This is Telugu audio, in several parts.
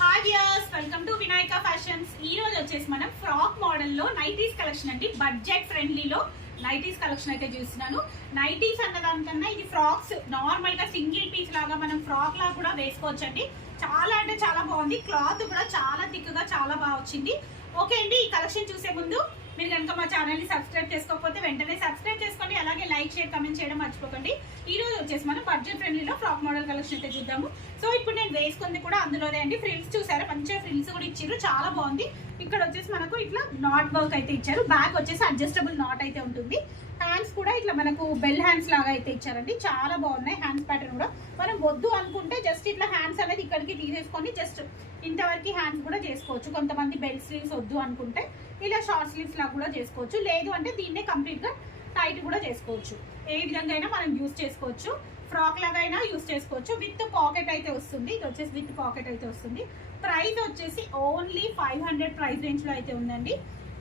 Hi viewers, welcome to Vinayaka fashions. ఈ రోజు వచ్చేసి మనం ఫ్రాక్ మోడల్లో నైటీస్ కలెక్షన్ అండి. బడ్జెట్ ఫ్రెండ్లీలో నైటీస్ కలెక్షన్ అయితే చూస్తున్నాను. నైటీస్ అన్నదానికన్నా ఇది ఫ్రాక్స్ నార్మల్ గా సింగిల్ పీస్ లాగా మనం ఫ్రాక్ లాగా కూడా వేసుకోవచ్చండి. చాలా అంటే చాలా బాగుంది. క్లాత్ కూడా చాలా థిక్ గా చాలా బాగా వచ్చింది. ఓకే అండి, ఈ కలెక్షన్ చూసే ముందు మీరు కనుక మా ఛానల్ ని సబ్స్క్రైబ్ చేసుకోకపోతే వెంటనే సబ్స్క్రైబ్ చేసుకోండి. అలాగే లైక్, షేర్, కమెంట్ చేయడం మర్చిపోకండి. ఈ రోజు వచ్చేసి మనం బడ్జెట్ ఫ్రెండ్లీలో ఫ్రాక్ మోడల్ కలెక్షన్ అయితే చూద్దాము. సో ఇప్పుడు నేను వేసుకుంది కూడా అందులోనే అండి. ఫ్రిల్స్ చూసారా, మంచిగా ఫ్రిల్స్ కూడా ఇచ్చారు, చాలా బాగుంది. ఇక్కడ వచ్చేసి మనకు ఇట్లా నాట్ వర్క్ అయితే ఇచ్చారు. బ్యాక్ వచ్చేసి అడ్జస్టబుల్ నాట్ అయితే ఉంటుంది. హ్యాండ్స్ కూడా ఇట్లా మనకు బెల్ హ్యాండ్స్ లాగా అయితే ఇచ్చారండి. చాలా బాగున్నాయి. హ్యాండ్స్ ప్యాటర్న్ కూడా మనం వద్దు అనుకుంటే జస్ట్ ఇట్లా హ్యాండ్స్ అనేది ఇక్కడికి తీసేసుకొని జస్ట్ ఇంతవరకు హ్యాండ్స్ కూడా చేసుకోవచ్చు. కొంతమంది బెల్ స్లీవ్స్ వద్దు అనుకుంటే ఇలా షార్ట్ స్లీవ్స్ లాగా కూడా చేసుకోవచ్చు. లేదు అంటే దీన్నే కంప్లీట్ గా టైట్ కూడా చేసుకోవచ్చు. ఏ విధంగా అయినా మనం యూజ్ చేసుకోవచ్చు. ఫ్రాక్ లాగా అయినా యూజ్ చేసుకోవచ్చు. విత్ పాకెట్ అయితే వస్తుంది. ఇది వచ్చేసి విత్ పాకెట్ అయితే వస్తుంది. ప్రైస్ వచ్చేసి ఓన్లీ 500 ప్రైస్ రేంజ్ లో అయితే ఉందండి.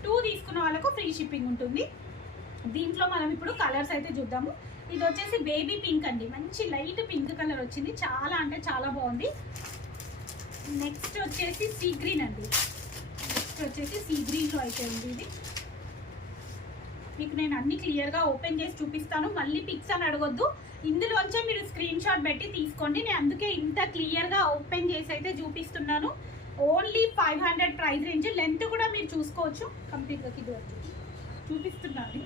2 తీసుకున్న వాళ్ళకు ఫ్రీ షిప్పింగ్ ఉంటుంది. దీంట్లో మనం ఇప్పుడు కలర్స్ అయితే చూద్దాము. ఇది వచ్చేసి బేబీ పింక్ అండి. మంచి లైట్ పింక్ కలర్ వచ్చింది. చాలా అంటే చాలా బాగుంది. నెక్స్ట్ వచ్చేసి సీ గ్రీన్ అండి. నెక్స్ట్ వచ్చేసి సీ గ్రీన్ లో అయితే ఉంది. ఇది మీకు నేను అన్ని క్లియర్ గా ఓపెన్ చేసి చూపిస్తాను. మళ్ళీ పిక్స్ అని అడగొద్దు. ఇందులోంచే మీరు స్క్రీన్ షాట్ పెట్టి తీసుకోండి. నేను అందుకే ఇంత క్లియర్ గా ఓపెన్ చేసి అయితే చూపిస్తున్నాను. Only 500 price range. లెంత్ కూడా మీరు చూసుకోవచ్చు. కంప్లీట్ గా ఇది చూపిస్తున్నాను.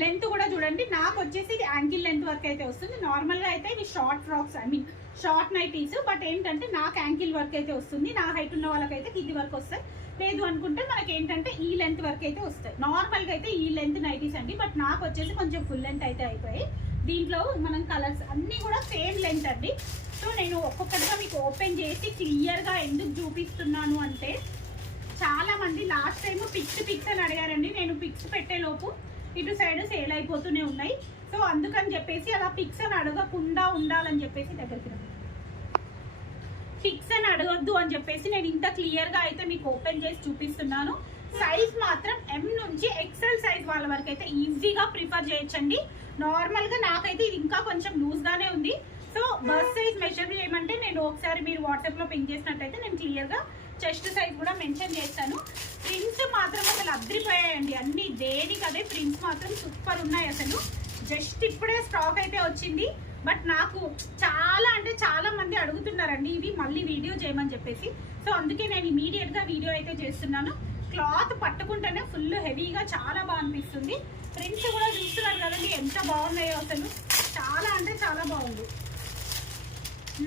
లెంత్ కూడా చూడండి. నాకు వచ్చేసి ఇది యాంకిల్ లెంత్ వర్క్ అయితే వస్తుంది. నార్మల్ గా అయితే ఇవి short frocks, I mean short nighties. But ఏంటంటే నాకు యాంకిల్ వర్క్ అయితే వస్తుంది. నా హైట్ ఉన్న వాళ్ళకైతే కింది వర్క్ వస్తాయి. లేదు అనుకుంటే మనకి ఏంటంటే ఈ లెంత్ వర్క్ అయితే వస్తాయి. నార్మల్ గా అయితే ఈ లెంత్ నైటీస్ అండి. బట్ నాకు వచ్చేసి కొంచెం ఫుల్ లెంత్ అయితే అయిపోయాయి. దీంట్లో మనం కలర్స్ అన్ని కూడా సేమ్ లెంత్ అండి. సో నేను ఒక్కొక్కటిగా మీకు ఓపెన్ చేసి క్లియర్ గా ఎందుకు చూపిస్తున్నాను అంటే, చాలా మంది లాస్ట్ టైం పిక్స్ అని అడిగారండి. నేను పిక్స్ పెట్టే లోపు ఇటు సైడ్ సేల్ అయిపోతూనే ఉన్నాయి. సో అందుకని చెప్పేసి అలా పిక్స్ అని అడగకుండా ఉండాలని చెప్పేసి దగ్గరికి పిక్స్ అని అడగొద్దు అని చెప్పేసి నేను ఇంత క్లియర్ గా అయితే మీకు ఓపెన్ చేసి చూపిస్తున్నాను. సైజ్ మాత్రం M నుంచి XL సైజ్ వాళ్ళ వరకు అయితే ఈజీగా ప్రిఫర్ చేయొచ్చండి. నార్మల్ గా నాకైతే ఇది ఇంకా కొంచెం లూజ్ గానే ఉంది. సో బస్ సైజ్ మెజర్ చేయమంటే నేను ఒకసారి మీరు వాట్సాప్ లో పింక్ చేసినట్టయితే నేను క్లియర్ గా చెస్ట్ సైజ్ కూడా మెన్షన్ చేస్తాను. ప్రింట్స్ మాత్రం అసలు అద్రిపోయాయండి. అన్ని దేనికి అదే ప్రింట్స్ మాత్రం సూపర్ ఉన్నాయి. అసలు జస్ట్ ఇప్పుడే స్టాక్ అయితే వచ్చింది. బట్ నాకు చాలా అంటే చాలా మంది అడుగుతున్నారండి ఇవి మళ్ళీ వీడియో చేయమని చెప్పేసి. సో అందుకే నేను ఇమీడియట్ గా వీడియో అయితే చేస్తున్నాను. క్లాత్ పట్టుకుంటేనే ఫుల్ హెవీగా చాలా బాగా అనిపిస్తుంది. ప్రింట్స్ కూడా చూస్తున్నారు కదండి ఎంత బాగున్నాయో. అసలు చాలా అంటే చాలా బాగుంది.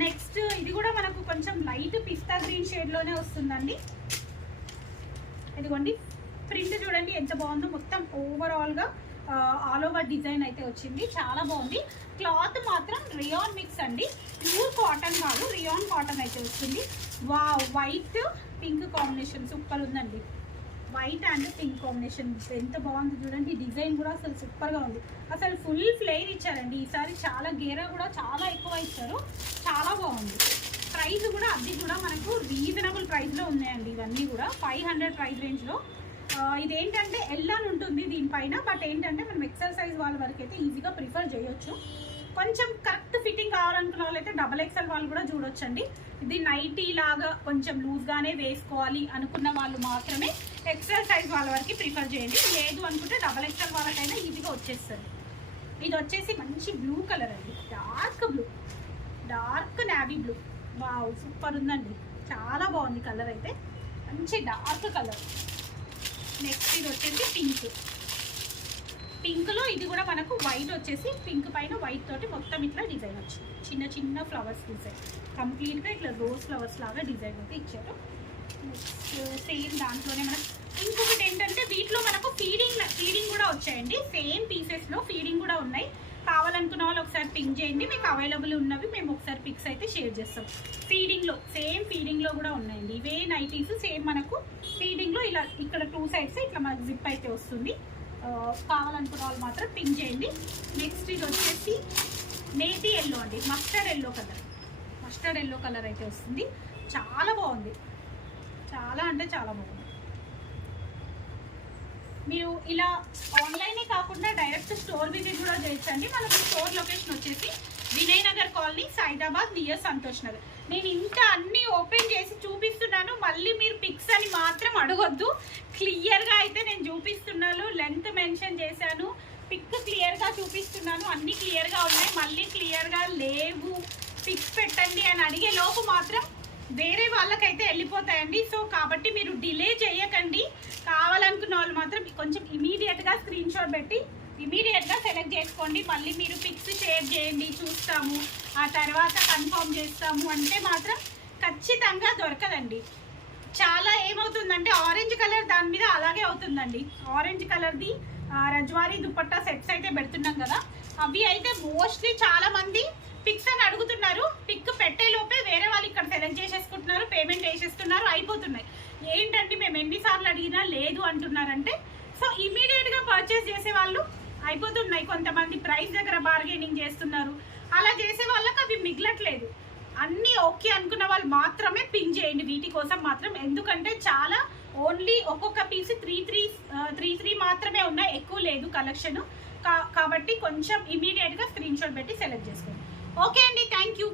నెక్స్ట్ ఇది కూడా మనకు కొంచెం లైట్ పిస్తా గ్రీన్ షేడ్ లోనే వస్తుందండి. ఇదిగోండి ప్రింట్ చూడండి ఎంత బాగుందో. మొత్తం ఓవరాల్ గా ఆల్ ఓవర్ డిజైన్ అయితే వచ్చింది. చాలా బాగుంది. క్లాత్ మాత్రం రియాన్ మిక్స్ అండి. ప్యూర్ కాటన్ కాదు, రియాన్ కాటన్ అయితే వస్తుంది. Wow, white pink combination super ఉందండి. వైట్ అండ్ పింక్ కాంబినేషన్ ఎంత బాగుంది చూడండి. డిజైన్ కూడా అసలు సూపర్గా ఉంది. అసలు ఫుల్ ఫ్లేర్ ఇచ్చారండి ఈసారి. చాలా గేరా కూడా చాలా ఎక్కువ ఇచ్చారు. చాలా బాగుంది. ప్రైస్ కూడా అది కూడా మనకు రీజనబుల్ ప్రైస్లో ఉన్నాయండి. ఇవన్నీ కూడా 500 ప్రైస్ రేంజ్లో. ఇదేంటంటే ఎల్ అని ఉంటుంది దీనిపైన. బట్ ఏంటంటే మనం ఎక్సెల్ సైజ్ వాళ్ళ వరకు అయితే ఈజీగా ప్రిఫర్ చేయొచ్చు. కొంచెం కరెక్ట్ ఫిట్టింగ్ కావాలనుకున్న వాళ్ళైతే XXL వాళ్ళు కూడా చూడొచ్చండి. ఇది నైటీ లాగా కొంచెం లూజ్గానే వేసుకోవాలి అనుకున్న వాళ్ళు మాత్రమే ఎక్సెల్ సైజ్ వాళ్ళ వరకు ప్రిఫర్ చేయండి. లేదు అనుకుంటే XXL వాళ్ళకైనా ఈజీగా వచ్చేస్తుంది. ఇది వచ్చేసి మంచి బ్లూ కలర్ అండి. Dark navy blue. Wow, super ఉందండి. చాలా బాగుంది కలర్ అయితే. మంచి డార్క్ కలర్. నెక్స్ట్ ఇది వచ్చేసి పింక్ లో ఇది కూడా మనకు వైట్ వచ్చేసి పింక్ పైన వైట్ తోటి మొత్తం ఇట్లా డిజైన్ వచ్చింది. చిన్న చిన్న ఫ్లవర్స్ డిజైన్ కంప్లీట్ గా ఇట్లా రోజ్ ఫ్లవర్స్ లాగా డిజైన్ అయితే ఇచ్చారు. నెక్స్ట్ సేమ్ దాంట్లోనే మనకు ఇంకొకటి ఏంటంటే వీటిలో మనకు ఫీడింగ్ కూడా వచ్చాయండి. సేమ్ పీసెస్ లో ఫీడింగ్ కూడా ఉన్నాయి. కావాలనుకున్న వాళ్ళు ఒకసారి పింక్ చేయండి. మీకు అవైలబుల్ ఉన్నవి మేము ఒకసారి పిక్స్ అయితే షేర్ చేస్తాం. సేమ్ ఫీడింగ్ లో కూడా ఉన్నాయండి. ఇవే నైటీస్ సేమ్ మనకు ఫీడింగ్ లో ఇలా ఇక్కడ 2 సైడ్స్ ఇట్లా మనకు జిప్ అయితే వస్తుంది. కావాలనుకున్న వాళ్ళు మాత్రం పింక్ చేయండి. నెక్స్ట్ ఇది వచ్చేసి నేతి ఎల్లో అండి. మస్టర్డ్ ఎల్లో కలర్ అయితే వస్తుంది. చాలా బాగుంది. చాలా అంటే చాలా బాగుంది. మీరు ఇలా ఆన్లైనే కాకుండా డైరెక్ట్ స్టోర్ విజిట్ కూడా చేయొచ్చండి. మనకు స్టోర్ లొకేషన్ వచ్చేసి వినయ్ నగర్ కాలనీ, సైదాబాద్, నియర్ సంతోష్ నగర్. నేను ఇంకా అన్ని ఓపెన్ చేసి చూపిస్తున్నాను, మళ్ళీ మీరు పిక్స్ అని మాత్రం అడగొద్దు. క్లియర్గా అయితే నేను చూపిస్తున్నాను, లెంత్ మెన్షన్ చేశాను, పిక్ క్లియర్గా చూపిస్తున్నాను, అన్ని క్లియర్గా ఉన్నాయి. మళ్ళీ క్లియర్గా లేవు పిక్స్ పెట్టండి అని అడిగే లోపు మాత్రం వేరే వాళ్ళకైతే వెళ్ళిపోతాయండి. సో కాబట్టి మీరు డిలే చేయకండి. కావాలనుకున్న వాళ్ళు మాత్రం కొంచెం ఇమీడియట్గా స్క్రీన్ షాట్ పెట్టి ఇమీడియట్గా సెలెక్ట్ చేసుకోండి. మళ్ళీ మీరు పిక్స్ షేర్ చేయండి, చూస్తాము, ఆ తర్వాత కన్ఫర్మ్ చేస్తాము అంటే మాత్రం ఖచ్చితంగా దొరకదండి. చాలా ఏమవుతుందంటే ఆరెంజ్ కలర్ దాని మీద అలాగే అవుతుందండి. ఆరెంజ్ కలర్ది రజ్వారీ దుపట్టా సెట్స్ అయితే పెడుతున్నాం కదా, అవి అయితే మోస్ట్లీ చాలా మంది పిక్స్ అని అడుగుతున్నారు. పిక్ పెట్టే లోపే వేరే వాళ్ళు ఇక్కడ సెలెక్ట్ చేసేసుకుంటున్నారు, పేమెంట్ వేసేస్తున్నారు, అయిపోతున్నాయి. ఏంటంటే మేము ఎన్నిసార్లు అడిగినా లేదు అంటున్నారంటే, సో ఇమీడియట్గా పర్చేస్ చేసే వాళ్ళు అయిపోతున్నాయి. కొంతమంది ప్రైస్ దగ్గర బార్గెనింగ్ చేస్తున్నారు, అలా చేసే వాళ్ళకి అవి మిగలట్లేదు. అన్నీ ఓకే అనుకున్న వాళ్ళు మాత్రమే పిన్ చేయండి వీటి కోసం మాత్రం. ఎందుకంటే చాలా ఓన్లీ ఒక్కొక్క పీస్ త్రీ మాత్రమే ఉన్నాయి, ఎక్కువ లేదు కలెక్షన్. కాబట్టి కొంచెం ఇమీడియట్గా స్క్రీన్ షాట్ పెట్టి సెలెక్ట్ చేసుకోండి. ఓకే అండి, థ్యాంక్ యూ.